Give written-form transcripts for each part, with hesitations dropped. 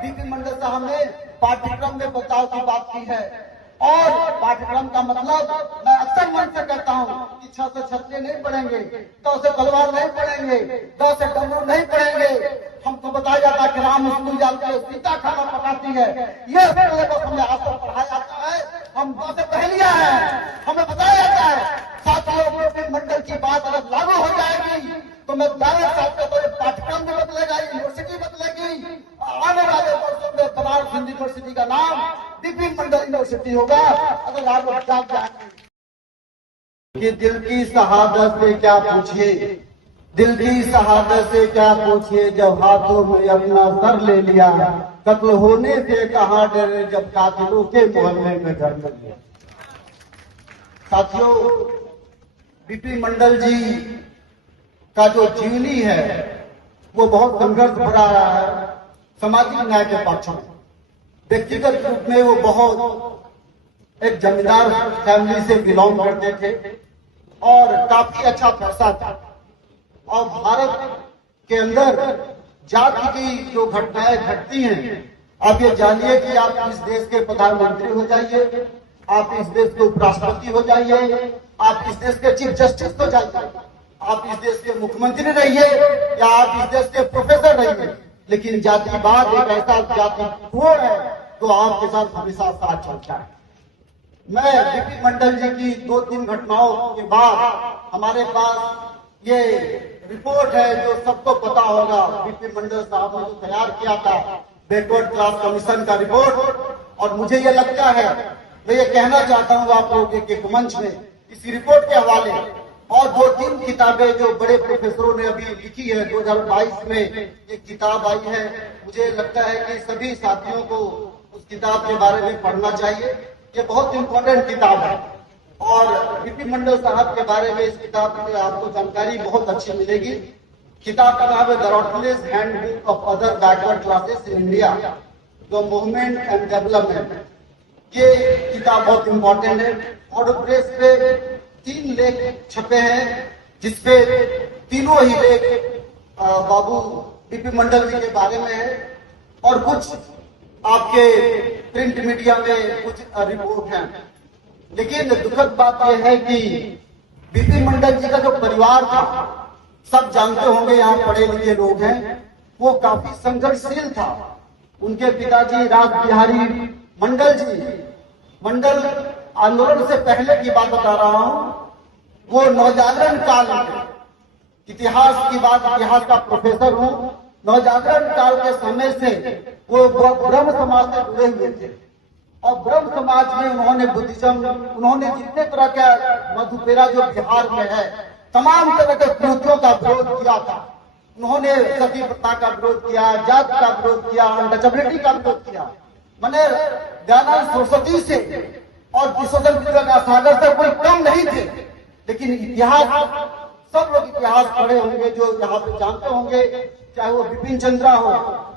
BP मंडल साहब ने पाठ्यक्रम में बदलाव की बात की है और पाठ्यक्रम का मतलब मैं अक्सर मन से कहता हूँ कि 6 से छत्तीस नहीं पढ़ेंगे, 2 से तलवार नहीं पढ़ेंगे, 2 से डमरू नहीं पढ़ेंगे। हमको बताया जाता है कि राम स्कूल जाते हैं, सीता खाना पकाती है, ये सिलेबस हमें आज तक पढ़ाया जाता है। हम 2 से पहलिया है, हमें बताया जाता है। साथियों, बीपी मंडल की बात अगर लागू हो जाएगी तो मैं दायरा साहब का तो पाठ्यक्रम भी बदलेगा, यूनिवर्सिटी बदलेगी। आने वाले वर्षों में बनारस हिंदू यूनिवर्सिटी का नाम बीपी मंडल यूनिवर्सिटी होगा। अगर आप लोग जाग जाएंगे कि दिल की शहादत से क्या पूछिए, दिल की शहादत से क्या पूछिए, जब हाथों में अपना सर ले लिया, कत्ल होने से कहां डरे, जब कातिलों के मोहल्ले में घर कर लिया। साथियों, बीपी मंडल जी का जो जीवनी है वो बहुत संघर्ष भरा रहा है सामाजिक न्याय के पक्ष में। व्यक्तिगत रूप में वो बहुत एक जमींदार फैमिली से बिलोंग करते थे और काफी अच्छा पैसा था। और भारत के अंदर जाति की जो घटनाएं घटती हैं, आप ये जानिए कि आप इस देश के प्रधानमंत्री हो जाइए, आप इस देश के उपराष्ट्रपति हो जाइए, आप इस देश के चीफ जस्टिस हो जाइए, आप इस देश के मुख्यमंत्री रहिए या आप इस देश के प्रोफेसर रहिए, लेकिन जातिवाद एक ऐसा जाति कोड है जो आपके साथ हमेशा साथ चलता है। मैं बीपी मंडल जी की 2-3 घटनाओं के बाद हमारे पास ये रिपोर्ट है जो सबको पता होगा। बीपी मंडल साहब ने जो तैयार किया था बैकवर्ड क्लास कमीशन का रिपोर्ट, और मुझे ये लगता है, मैं ये कहना चाहता हूँ आप लोगों के मंच में, इस रिपोर्ट के हवाले और 2-3 किताबें जो बड़े प्रोफेसरों ने अभी लिखी है, 2022 में एक किताब आई है। मुझे लगता है कि सभी साथियों को उस किताब के बारे में पढ़ना चाहिए। ये बहुत इंपॉर्टेंट किताब है और बीपी मंडल साहब के बारे में इस किताब में आपको जानकारी बहुत अच्छी मिलेगी। किताब का नाम है the Routledge handbook of other backward classes in India, the movement and development. ये किताब बहुत इंपॉर्टेंट है और प्रेस पे 3 लेख छपे हैं, जिसपे तीनों ही लेख बाबू बीपी मंडल जी के बारे में है और कुछ आपके प्रिंट मीडिया में कुछ रिपोर्ट हैं। लेकिन दुखद बात यह है कि बीपी मंडल जी का जो परिवार था, सब जानते होंगे, यहाँ पढ़े लिखे लोग हैं, वो काफी संघर्षशील था। उनके पिताजी राज बिहारी मंडल जी, मंडल आंदोलन से पहले की बात बता रहा हूं, वो नवजागरण काल में, इतिहास की बात, इतिहास का प्रोफेसर हूं, नवजागरण काल के समय से वो ब्रह्म समाज से जुड़े हुए थे और ब्रह्म समाज में उन्होंने बुद्धिज्म, उन्होंने जितने तरह का मधुपेरा जो बिहार में है, तमाम तरह के कृत्यों का विरोध किया था। उन्होंने सती प्रथा का विरोध किया, जात का विरोध किया, अनटचेबिलिटी का विरोध किया। मैंने दयानंद सरस्वती से और विश्वनाथ सागर से कोई कम नहीं थे। लेकिन इतिहास, सब लोग इतिहास पढ़े होंगे जो यहाँ पे जानते होंगे, चाहे वो बिपिन चंद्रा हो,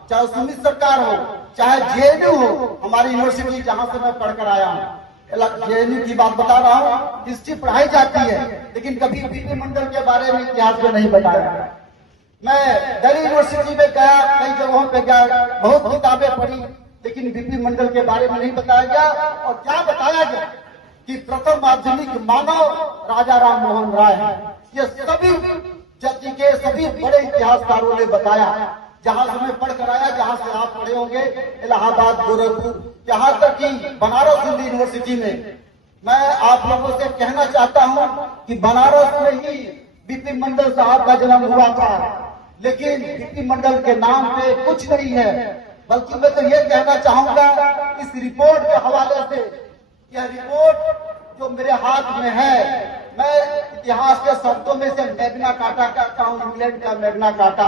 चाहे सुमित सरकार हो, चाहे जेएनयू हो, हमारी यूनिवर्सिटी जहां से मैं पढ़कर आया हूँ, जेएनयू की बात बता रहा हूँ। हिस्ट्री पढ़ाई जाती है लेकिन कभी बीपी मंडल के बारे में इतिहास में नहीं बताया। मैं दिल्ली यूनिवर्सिटी में गया, कई जगहों पे गया, बहुत किताबें पढ़ी, लेकिन बीपी मंडल के बारे में नहीं बताया गया। और क्या बताया गया कि प्रथम माध्यमिक मानव राजा राम मोहन राय है। ये सभी जाति के सभी बड़े इतिहासकारों ने बताया, जहां से मैं पढ़ कर आया, जहां से आप पढ़े होंगे, इलाहाबाद, गोरखपुर, यहाँ तक कि बनारस हिंदू यूनिवर्सिटी में। मैं आप लोगों से कहना चाहता हूं कि बनारस में ही बीपी मंडल साहब का जन्म हुआ था, लेकिन बीपी मंडल के नाम पे कुछ नहीं है। बल्कि मैं तो ये कहना चाहूंगा, इस रिपोर्ट के हवाले से, यह रिपोर्ट जो मेरे हाथ में है, मैं इतिहास के शब्दों में से मैग्ना कार्टा कहता हूं, इंग्लैंड का मैग्ना कार्टा।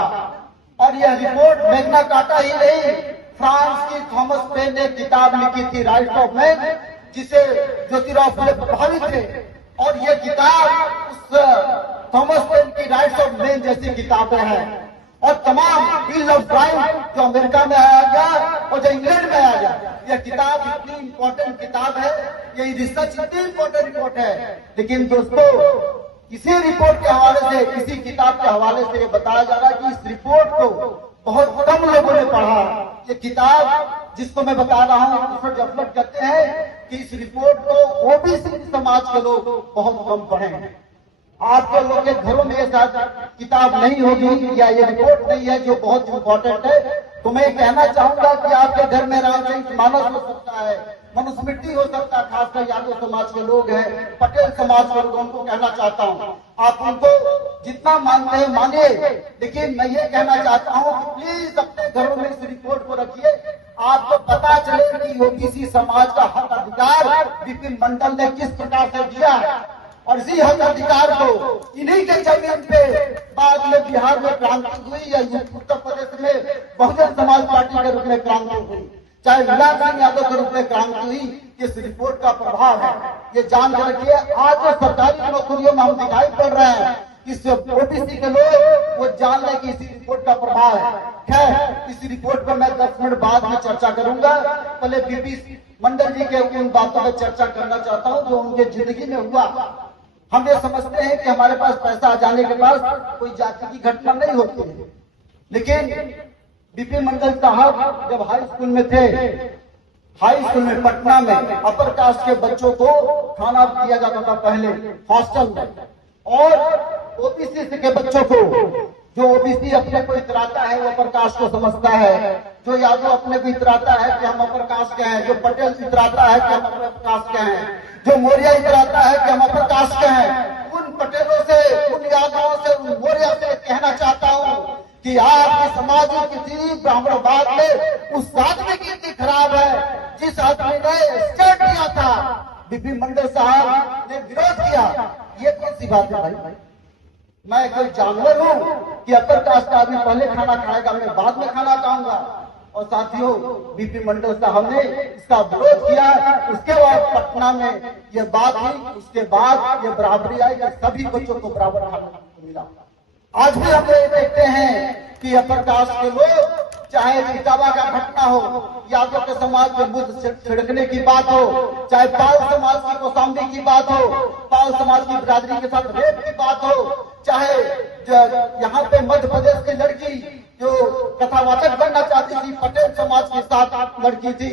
और यह रिपोर्ट मैग्ना कार्टा ही नहीं, फ्रांस की थॉमस पेन ने किताब लिखी थी राइट्स ऑफ मैन, जिसे ज्योतिराव फुले प्रभावित थे। और यह किताब उस थॉमस पेन की राइट्स ऑफ मैन जैसी किताबें हैं। और तमाम बिल ऑफ राइट जो अमेरिका में आया गया और जो इंग्लैंड में आया गया, यह किताब इतनी इंपॉर्टेंट किताब है, ये रिसर्च इतनी इंपॉर्टेंट रिपोर्ट है। लेकिन दोस्तों, इसी रिपोर्ट के हवाले से, इसी किताब के हवाले से ये बताया जा रहा है कि इस रिपोर्ट को बहुत कम लोगों ने पढ़ा। ये किताब जिसको मैं बता रहा हूँ उसको डेवलप कहते हैं कि इस रिपोर्ट को ओबीसी समाज के लोग बहुत कम पढ़े हैं। आपके लोग के घरों में ये किताब नहीं होगी या ये रिपोर्ट नहीं है जो बहुत इम्पोर्टेंट है, तो मैं कहना चाहूंगा कि आपके घर में रामचरित मानस हो सकता है, मनुस्मृति हो सकता है, खासकर यादव समाज के लोग हैं, पटेल समाज के लोग, उनको कहना चाहता हूँ आप उनको जितना मानते हैं मानिए, लेकिन मैं ये कहना चाहता हूँ कि प्लीज अपने घरों में इस रिपोर्ट को रखिए। आपको पता चले कि ओबीसी समाज का हक अधिकार विपिन मंडल ने किस प्रकार से दिया है, और इसी हक अधिकार को इन्हीं के जमीन पे बाद में बिहार में क्रांति हुई या उत्तर प्रदेश में बहुजन समाज पार्टी के रूप में क्रांति हुई, चाहे मुलायम सिंह यादव के रूप में क्रांति हुई, इस रिपोर्ट का प्रभाव है। ये जान के रखिए, आज जो सरकारी नौकरियों में हम दिखाई पड़ रहे हैं, इस ओबीसी के लोग वो जान लें कि इसी रिपोर्ट का प्रभाव है। खैर, इस रिपोर्ट पर मैं 10 मिनट बाद में चर्चा करूंगा। पहले बीपी मंडल जी के उन बातों पर चर्चा करना चाहता हूं जो उनके जिंदगी में हुआ। हम ये समझते हैं कि हमारे पास पैसा आ जाने के बाद कोई जाति की घटना नहीं होती है, लेकिन बीपी मंडल साहब जब हाई स्कूल में थे, हाई स्कूल में पटना में अपर कास्ट के बच्चों को खाना दिया जाता था पहले हॉस्टल में, और ओबीसी के बच्चों को, जो ओबीसी अपने को इतराता है वो अपर कास्ट को समझता है, जो यादव अपने को इतराता है कि हम अपर कास्ट के हैं, जो पटेल इतराता है कि हम अपर कास्ट के हैं, जो मौर्य इतराता है कि हम अपर कास्ट के हैं, उन पटेलों से, उन यादवों से, उन मौर्य से कहना चाहता हूँ कि आपकी समाज में किसी ब्राह्मणवाद में उस आदमी की इतनी खराब है जिस आदमी ने स्टेट किया था, बीपी मंडल साहब ने विरोध किया। ये कौन सी बात है भाई? मैं कोई जानवर हूं कि अपर कास्ट का आदमी पहले खाना खाएगा, मैं बाद में खाना खाऊंगा? और साथियों, बीपी मंडल साहब ने इसका विरोध किया। उसके बाद पटना में ये बात हुई, उसके बाद ये बराबरी आई कि सभी बच्चों को बराबर खाना मिला। आज भी हम ये देखते हैं कि अपर कास्ट के लोग, चाहे इटावा का घटना हो, यादव के समाज में बुद्ध छिड़कने की बात हो, चाहे पाल समाज की कौशाम्बी की बात हो, पाल समाज की बिरादरी के साथ रेप की बात हो, चाहे यहाँ पे मध्य प्रदेश की लड़की जो कथावाचक बनना चाहती थी, पटेल समाज के साथ लड़की थी,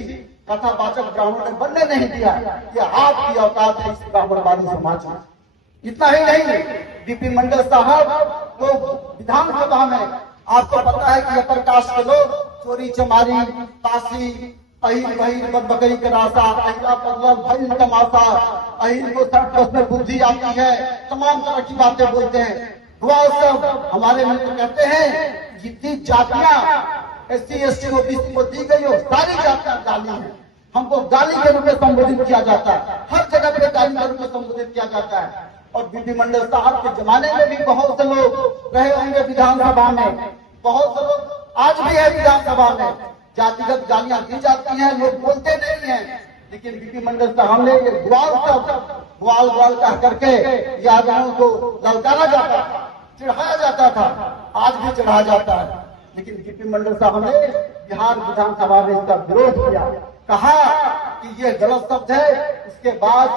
कथावाचक ब्राह्मण ने बनने नहीं दिया। ये आपकी औकात है इस ब्राह्मणवादी समाज में। इतना ही नहीं, बीपी मंडल साहब तो विधानसभा में आपको पता है कि अपर कास्ट के लोग चोरी चमारी, काशी, अहिल बहिल बकरी का राशा, अहिला पगला भइल तमाशा, अहिल को सर बस में बुद्धि आती है, तमाम तरह की बातें बोलते हैं। हुआ सब हमारे मित्र कहते हैं जितनी जातियां SC ST OBC को दी गई हो, सारी जातियां गाली है। हमको गाली के रूप में संबोधित किया जाता है, हर जगह पे गाली के रूप में संबोधित किया जाता है। और बीपी मंडल साहब के जमाने में भी बहुत से लोग रहे होंगे विधानसभा में, बहुत से लोग आज भी है विधानसभा में, जातिगत गालियां दी जाती हैं, लोग बोलते नहीं हैं, लेकिन बीपी मंडल साहब ने ये ग्वाल ग्वाल कह करके यादवों को ललकारा जाता था, चढ़ाया जाता था, आज भी चढ़ाया जाता है। लेकिन बीपी मंडल साहब ने बिहार विधानसभा में इसका विरोध किया, कहा कि ये गलत शब्द है। उसके बाद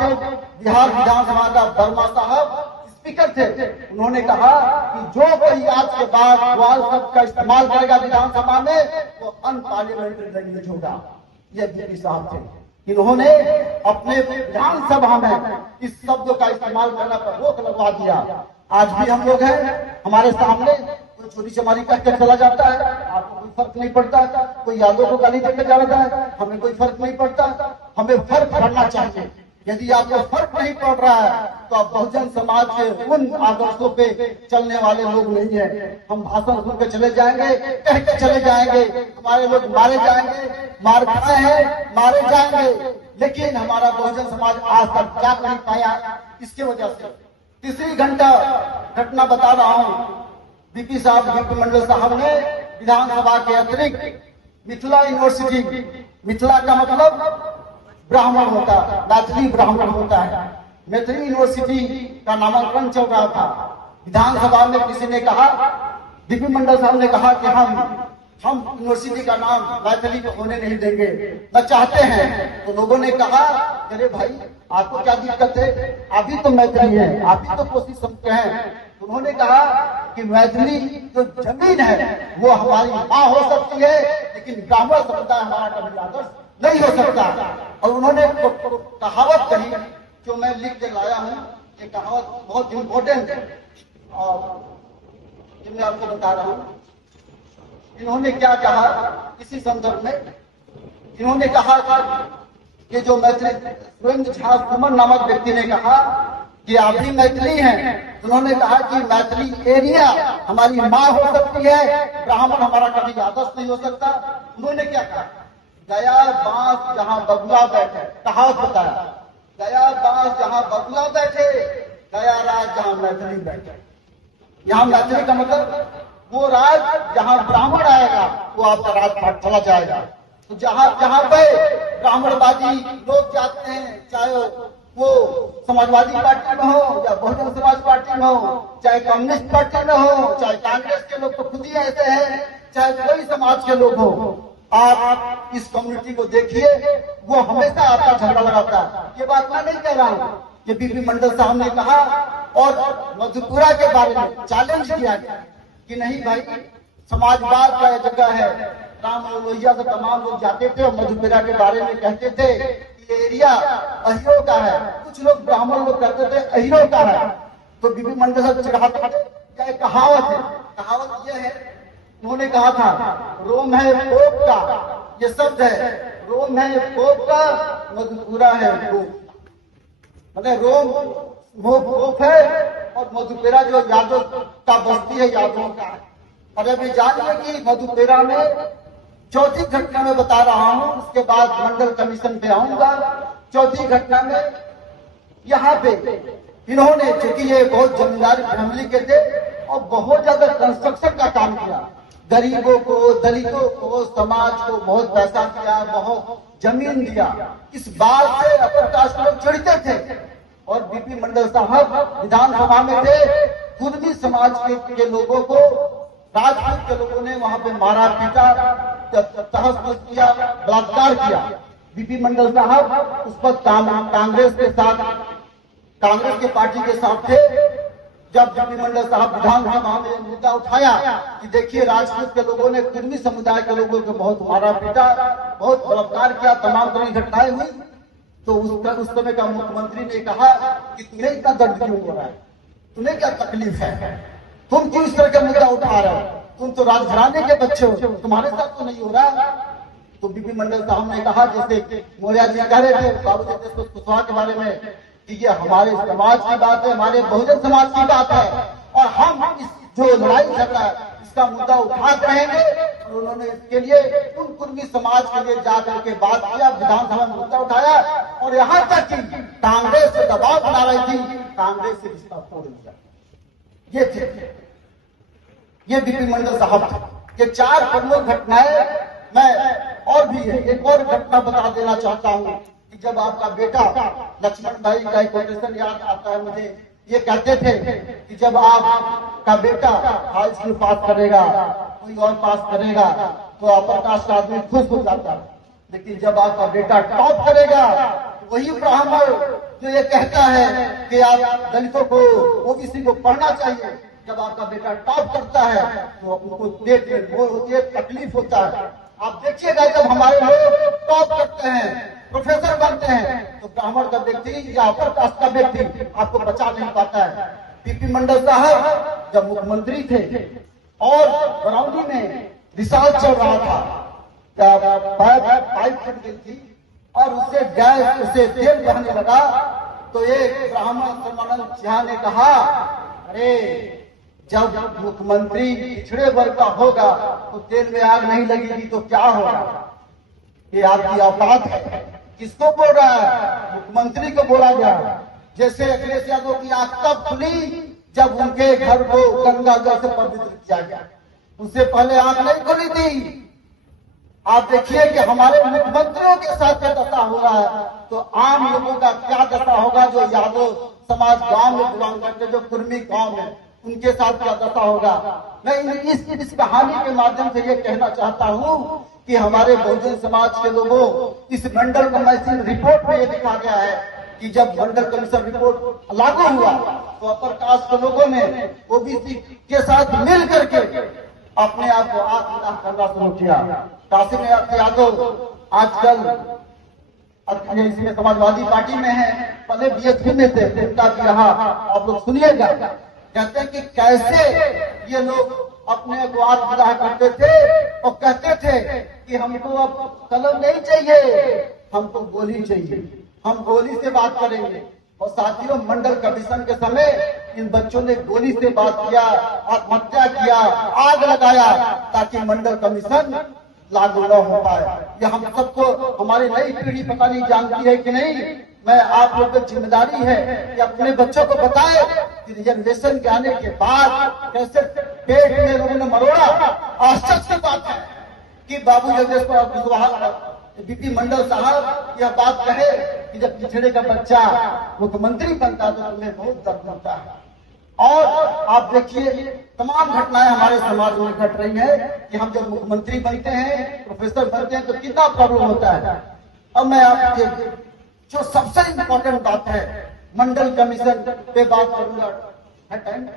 बिहार विधानसभा का वर्मा साहब स्पीकर थे, उन्होंने कहा कि जो कोई आज के बाद ग्वाल शब्द का इस्तेमाल करेगा विधानसभा में वो अनपार्लियामेंट्री लैंग्वेज होगा। ये बीपी साहब थे, इन्होंने अपने विधानसभा में इस शब्द का इस्तेमाल करने पर रोक लगवा दिया। आज भी हम लोग हैं, हमारे सामने कोई चोरी चमारी करके चला जाता है, आपको कोई फर्क नहीं पड़ता, कोई यादव को गाली देकर जाता है, हमें कोई फर्क नहीं पड़ता। हमें फर्क पड़ना चाहिए। यदि आपको फर्क नहीं पड़ रहा है तो आप बहुजन समाज के उन आदर्शों पे चलने वाले लोग नहीं है। हम भाषण सुन के चले जाएंगे, कह के चले जाएंगे, हमारे लोग मारे जाएंगे, मार खाए हैं, मारे जाएंगे, लेकिन हमारा बहुजन समाज आज तक क्या नहीं पाया। इसकी वजह से तीसरी घटना बता रहा हूं। बीपी मंडल साहब ने विधानसभा के अतिरिक्त मिथिला यूनिवर्सिटी, मिथिला का मतलब ब्राह्मण होता है, मैथिली ब्राह्मण होता है, मैथिली यूनिवर्सिटी का नामांकन चल रहा था। विधानसभा में किसी ने कहा, बीपी मंडल साहब ने कहा कि हम यूनिवर्सिटी का नाम मैथिली को होने नहीं देंगे, न चाहते हैं। तो लोगों ने कहा, अरे भाई आपको क्या दिक्कत है, आप भी तो मैथिली हैं, आप भी तो कोशिश समझते हैं, उन्होंने कहा कि मैथिली जो जमीन है वो हमारी माँ हो सकती है, लेकिन ब्राह्मण समुदाय हमारा कभी आदर्श नहीं हो सकता। और उन्होंने कहावत कही जो मैं लिख के लाया हूँ। ये कहावत बहुत इंपॉर्टेंट है और मैं आपको बता रहा हूँ। इन्होंने क्या कहा इसी संदर्भ में, इन्होंने कहा कि जो मैथिली सुरेंद्र झा सुमन नामक व्यक्ति ने कहा कि आप भी मैथिली हैं। उन्होंने कहा कि मैथिली एरिया हमारी माँ हो सकती है, ब्राह्मण हमारा कभी आदर्श नहीं हो सकता। उन्होंने क्या कहा, गया बांस जहां बगुला बैठे, कहावत बताया, गया बांस जहां बगुला बैठे, गया राज जहां मैथिली बैठे। यहाँ मैथिली का मतलब वो राज जहां ब्राह्मण आएगा वो आपका राजपाट चला जाएगा। तो जहां पे ब्राह्मणवादी लोग जाते हैं, चाहे वो समाजवादी पार्टी में हो या बहुजन समाज पार्टी में हो, चाहे कम्युनिस्ट पार्टी में हो, चाहे कांग्रेस के लोग तो खुद ही ऐसे हैं, चाहे कोई समाज के लोग हो, आप इस कम्युनिटी को देखिए, वो हमेशा आपका झगड़ा लगाता है। ये बात मैं नहीं कह रहा हूँ, ये बीपी मंडल साहब ने कहा। और मधुपुरा के बारे में चैलेंज किया गया कि नहीं भाई, समाजवाद का जगह है, राम लोहिया से तमाम लोग जाते थे और मधुपुरा के बारे में कहते थे ये एरिया अहिरों का है। कुछ लोग ब्राह्मण लोग कहते थे अहिरों का है। तो बीपी मंडल साहब चिढ़ाते थे, क्या एक कहावत है, कहावत ये है, उन्होंने कहा था रोम है पोप का, ये शब्द है, रोम है पोप का, मधुपुरा है पोप। मतलब रोम पोप है और मधुपेरा जो यादव का बस्ती है, यादवों का है। और अभी जानिए कि मधुपेरा में चौथी घटना में बता रहा हूं, उसके बाद मंडल कमीशन पे आऊंगा। चौथी घटना में यहाँ पे इन्होंने, चूंकि ये बहुत जमींदारी फैमिली के थे और बहुत ज्यादा कंस्ट्रक्शन का काम किया, गरीबों को, दलितों को, समाज को बहुत पैसा दिया, बहुत जमीन दिया। इस बात से अपर कास्ट लोग चिढ़ते थे। और बीपी मंडल साहब विधानसभा में थे, कुर्मी समाज के लोगों को राजपूत के लोगों ने वहां पे मारा पीटा, तहस किया, बलात्कार किया। बीपी मंडल साहब उस पर कांग्रेस के साथ, कांग्रेस के पार्टी के साथ थे। जब बीपी मंडल साहब विधानसभा में मुद्दा उठाया कि देखिए राजपूत के लोगों ने कुर्मी समुदाय के लोगों को बहुत मारा पीटा, बहुत बलात्कार किया, तमाम तरह की घटनाएं हुई, तो उस समय का मुख्यमंत्री ने कहा कि तुम्हें इतना दर्द क्यों हो रहा है, तुम्हें क्या तकलीफ है, तुम क्यों इस तरह का मुद्दा उठा रहे हो, तुम तो राजघराने के बच्चे हो, तुम्हारे साथ तो नहीं हो रहा। तो बीपी मंडल साहब ने कहा, जैसे मौर्य जी कह रहे थे बाबू जगदीश कुशवाहा के बारे में, कि ये हमारे समाज की बात है, हमारे बहुजन समाज की बात है और हम इस जो लड़ाई झगड़ा है इसका मुद्दा उठाते रहेंगे। और उन्होंने इसके लिए उन कुर्मी समाज के लिए जाकर के बात किया, विधानसभा में मुद्दा उठाया और यहाँ तक कि कांग्रेस से दबाव बना रही थी, कांग्रेस से रिश्ता तोड़ दिया। ये थे, ये बीपी मंडल साहब थे। ये चार प्रमुख घटनाएं, मैं और भी है, एक और घटना बता देना चाहता हूँ कि जब आपका बेटा लक्ष्मण भाई का एक कोटेशन याद आता है मुझे, ये कहते थे कि जब आपका बेटा हाई स्कूल पास करेगा, कोई और पास करेगा तो अपर कास्ट का आदमी खुश हो जाता है, लेकिन जब आपका बेटा टॉप करेगा तो वही ब्राह्मण जो ये कहता है कि आप दलितों को, ओबीसी को पढ़ना चाहिए, जब आपका बेटा टॉप करता है तो उनको पेट में बोल होती है, तकलीफ होता है। आप देखिएगा जब हमारे लोग टॉप करते हैं, प्रोफेसर बनते हैं, तो ब्राह्मण का व्यक्ति या अपर कास्ट का व्यक्ति आपको बचा नहीं पाता है। बीपी मंडल साहब जब मुख्यमंत्री थे और बरौनी में रिसार्च चल रहा था, पाइप फट गई थी और उससे गैस, उससे तेल बहने लगा, तो एक ब्राह्मण सर्वानंद झा ने कहा, अरे जब मुख्यमंत्री पिछड़े वर्ग का होगा तो तेल में आग नहीं लगेगी तो क्या होगा, ये आपकी औकात है। किसको बोल रहा है? मुख्यमंत्री को बोला गया। जैसे अखिलेश यादव की आंख तब खुली जब उनके घर को गंगा जल से पवित्र किया गया, उससे पहले आंख नहीं खुली थी। आप देखिए कि हमारे मुख्यमंत्रियों के साथ क्या दशा हो रहा है, तो आम लोगों का क्या दशा होगा जो यादव समाज गांव में बिलोंग करते, जो कुर्मी गांव में, उनके साथ क्या दशा होगा। मैं इस कहानी के माध्यम से ये कहना चाहता हूँ कि हमारे बहुजन समाज के लोगों, इस मंडल कमीशन रिपोर्ट में ये लिखा गया है कि जब मंडल कमीशन रिपोर्ट लागू हुआ तो अपर कास्ट के लोगों ने ओबीसी के साथ मिल करके अपने आप को आत्मदाह करना शुरू किया। कासिम यादव आजकल इसमें समाजवादी पार्टी में है, पहले बीएसपी में थे, उनका भी रहा। आप लोग सुनिएगा, कहते हैं कि कैसे ये लोग अपने को आत्मदाह करते थे और कहते थे कि हमको अब कलम नहीं चाहिए, हमको गोली चाहिए, हम गोली से बात करेंगे। और साथियों, मंडल कमीशन के समय इन बच्चों ने गोली से बात किया, आत्महत्या किया, आग लगाया ताकि मंडल कमीशन लागू न हो पाए। यह हम सबको, हमारी नई पीढ़ी पता नहीं जानती है कि नहीं। मैं आप लोगों की जिम्मेदारी है कि अपने बच्चों को बताए कि रिजर्वेशन के आने के बाद कैसे पेट में लोगों ने मरोड़ा। आश्चर्य की बात है कि बाबू जगदीश कुशवाहा, बीपी मंडल साहब यह बात कहे कि जब पिछड़े का बच्चा मुख्यमंत्री बनता तो तुम्हें बहुत दर्द होता है। और आप देखिए, तमाम घटनाएं हमारे समाज में घट रही है कि हम जब मुख्यमंत्री बनते हैं, प्रोफेसर बनते हैं तो कितना प्रॉब्लम होता है। अब मैं आपके जो सबसे इम्पोर्टेंट बात है मंडल कमीशन पे बात करूंगा। है टाइम?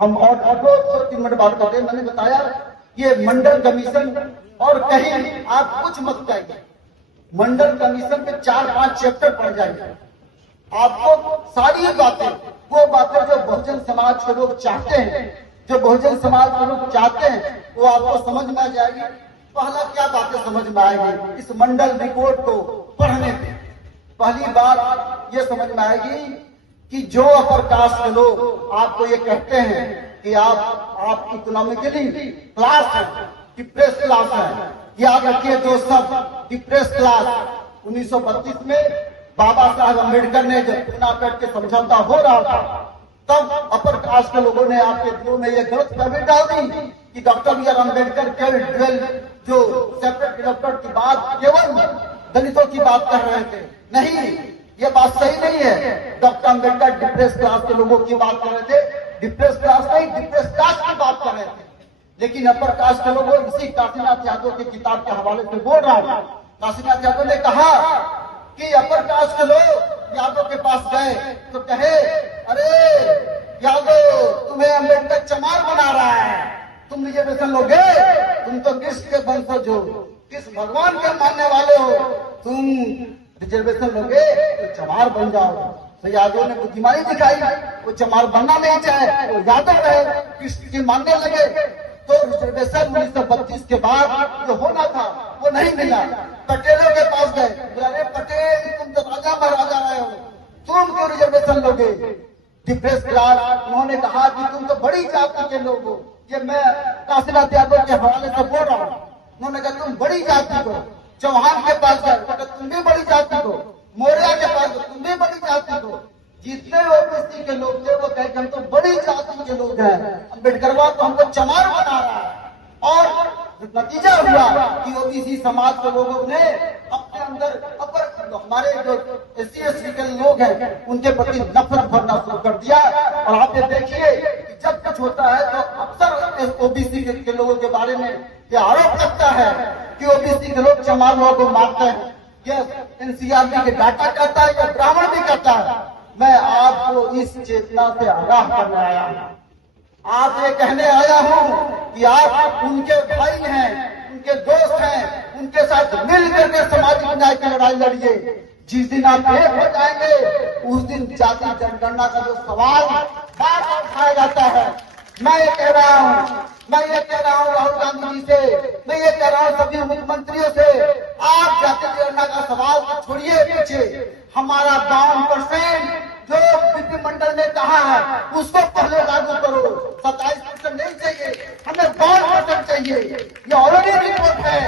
हम और 2-3 मिनट बात करते हैं। मैंने बताया ये मंडल कमीशन, और कहीं आप कुछ मत जाइए, मंडल कमीशन में 4-5 चैप्टर पढ़ जाएंगे, आपको सारी बातें, वो बातें जो बहुजन समाज के लोग चाहते हैं, जो बहुजन समाज के लोग चाहते हैं, वो आपको समझ में आ जाएगी। पहला क्या बातें समझ में आएगी इस मंडल रिपोर्ट को पढ़ने में? पहली बात ये समझ में आएगी कि जो अपर कास्ट के लोग आपको ये कहते हैं कि आप इकोनॉमिकली क्लास है, डिप्रेस क्लास है, याद रखिए दोस्तों, डिप्रेस क्लास 1932 में बाबा साहब अम्बेडकर ने जब पूना पेट के समझौता हो रहा था, तब अपर कास्ट के लोगों ने आपके दिलों में यह गलत फहमी डाल दी कि डॉक्टर बी आर अम्बेडकर केवल जो सेपरेट डॉक्टर की बात केवल दलितों की बात कर रहे थे। नहीं, ये बात सही नहीं है। डॉक्टर अम्बेडकर डिप्रेस क्लास के लोगों की बात कर रहे थे, डिप्रेस क्लास नहीं, डिप्रेस कास्ट की बात कर रहे थे। लेकिन अपर कास्ट के लोगों, इसी काशीनाथ यादव की किताब के हवाले से बोल रहा हूं, काशीनाथ यादव ने कहा कि अपर कास्ट के लोग यादव के पास गए तो कहे, अरे यादव, तुम्हें अम्बेडकर चमार बना रहा है, तुम रिजर्वेशन लोगे, तुम तो कृष्ण के वंशज हो, कृष्ण भगवान के मानने वाले हो, तुम रिजर्वेशन लोगे तो चमार बन जाओ। तो यादव ने बुद्धिमानी दिखाई, वो चमार बनना नहीं चाहे, वो यादव रहे, कृष्ण की मानने लगे। तो रिजर्वेशन 1932 के बाद जो होना था वो नहीं मिला। पटेलों के पास गए, अरे पटेल, तुम तो राजा महाराजा रहे हो, तुम क्यों रिजर्वेशन लोगे? डिप्रेस क्लास, उन्होंने कहा कि तुम तो बड़ी जाति के लोग हो। ये मैं काशीनाथ यादव के हवाले से बोल रहा हूँ। उन्होंने कहा तुम बड़ी जाति को। चौहान के पास गए, तुम भी बड़ी जाति को। मौर्य के पास, तुम भी बड़ी जाति को। जितने ओबीसी के लोग थे वो कहे हम तो बड़ी जाति के लोग हैं, अम्बेडकरवा तो हमको चमार बना रहा है। और नतीजा हुआ कि ओबीसी समाज के लोगों ने अपने अंदर हमारे जो SC/ST के लोग हैं उनके प्रति नफरत भरना शुरू कर दिया। और आप ये देखिए कि जब कुछ होता है तो अक्सर ओबीसी के लोगों के बारे में ये आरोप लगता है कि ओबीसी के लोग चमार लोगों को मारते हैं। यह NCRT के डाटा कहता है या ब्राह्मण भी कहता है। मैं आपको इस चेतना से आगाह करने आया हूं, आप ये कहने आया हूं कि आप उनके भाई हैं, उनके दोस्त हैं, उनके साथ मिल करके सामाजिक न्याय की लड़ाई लड़िए। जिस दिन आप एक हो जाएंगे उस दिन जाति जनगणना का जो सवाल बार बार उठाया जाता है, मैं ये कह रहा हूं राहुल गांधी जी से, मैं ये कह रहा हूं सभी मुख्यमंत्रियों से, आप जाति जनगणना का सवाल को छोड़िए पीछे। हमारा 52% जो बीपी मंडल ने कहा है उसको पहले लागू करो। 27% नहीं चाहिए, हमें 52% चाहिए। ये ऑलरेडी रिपोर्ट है,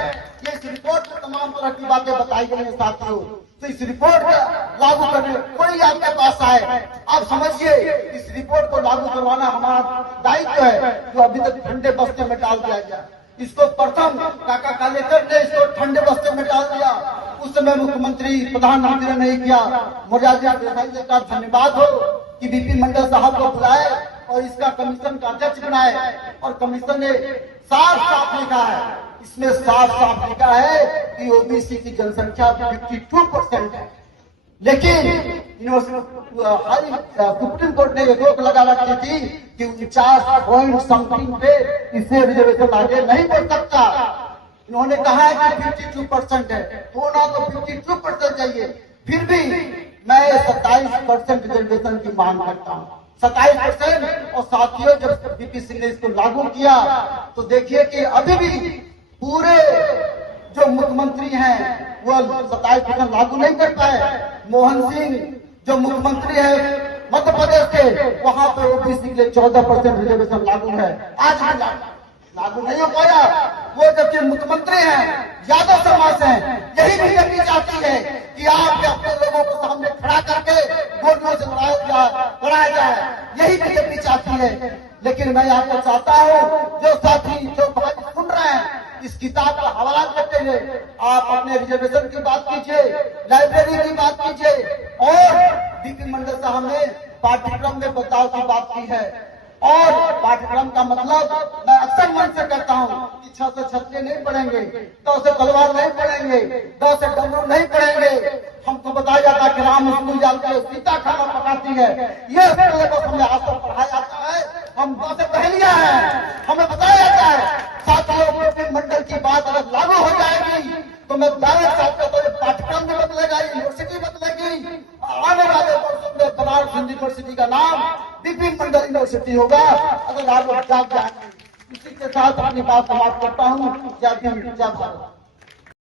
ये इस रिपोर्ट में तमाम तरह की बातें बताई गई हैं साथियों। तो इस रिपोर्ट का लागू करने कोई आपके पास आए, आप समझिए इस रिपोर्ट को लागू करवाना हमारा दायित्व है, जो अभी तक ठंडे बस्ते में डाल दिया गया। इसको प्रथम काका कालेकर ने इसको ठंडे बस्ते में डाल दिया। उस समय मुख्यमंत्री, प्रधानमंत्री ने नहीं किया। मोरारजी देसाई जी का धन्यवाद हो कि बीपी मंडल साहब को बुलाए और इसका कमीशन का अध्यक्ष बनाए। और कमीशन ने साफ साफ लिखा है, इसमें साफ साफ लिखा है कि ओबीसी की जनसंख्या 52% है। लेकिन सुप्रीम कोर्ट ने एक रोक लगा रखी थी कि 49 पे इसे रिजर्वेशन आगे नहीं बढ़ सकता। इन्होंने कहा है कि 52% है, होना तो 52% चाहिए। फिर भी मैं 27% रिजर्वेशन की मांग करता हूँ, 27%। और साथियों, जब बीपी सिंह ने इसको लागू किया तो देखिए कि अभी भी पूरे जो मुख्यमंत्री हैं वो 27% लागू नहीं कर पाए। मोहन सिंह जो मुख्यमंत्री है मध्य प्रदेश के, वहां पे ओबीसी के लिए 14% रिजर्वेशन लागू है, आज भी लागू नहीं हो पाया। वो जबकि मुख्यमंत्री हैं, यादव समाज है, यही बीजेपी चाहती है कि आप अपने लोगों को सामने खड़ा करके गोलियों से लड़ाया जाए, यही बीजेपी चाहती है। लेकिन मैं आपको चाहता हूं, जो साथी जो भाई सुन रहे हैं, इस किताब का हवाला करते हुए आप अपने रिजर्वेशन की बात कीजिए, लाइब्रेरी की बात कीजिए। और बीपी मंडल साहब ने पाठ्यक्रम में बदलाव की बात की है। और पाठ्यक्रम का मतलब मैं अक्सर मन से कहता हूँ कि 6 से छत्ते नहीं पढ़ेंगे, 2 से तलवार नहीं पढ़ेंगे, 2 से डमरू नहीं पढ़ेंगे। हमको बताया जाता है कि राम स्कूल जाते हैं, सीता खाना पकाती है, ये सिलेबस हमें आज तक पढ़ाया जाता है। हम 2 से पहलियां हैं, हमें बताया जाता है। साथियों, बीपी मंडल की बात अगर लागू हो जाएगी तो मैं डायरेक्ट साथियों को पाठ्यक्रम भी बदलेगा, यूनिवर्सिटी बदलेगी। आने वाले वर्षों में बनारस हिंदू यूनिवर्सिटी का नाम बीपी मंडल यूनिवर्सिटी होगा, अगर आप लोग जाग जाएंगे। इसी के साथ अपनी बात समाप्त करता हूँ। जय भीम, जय भारत।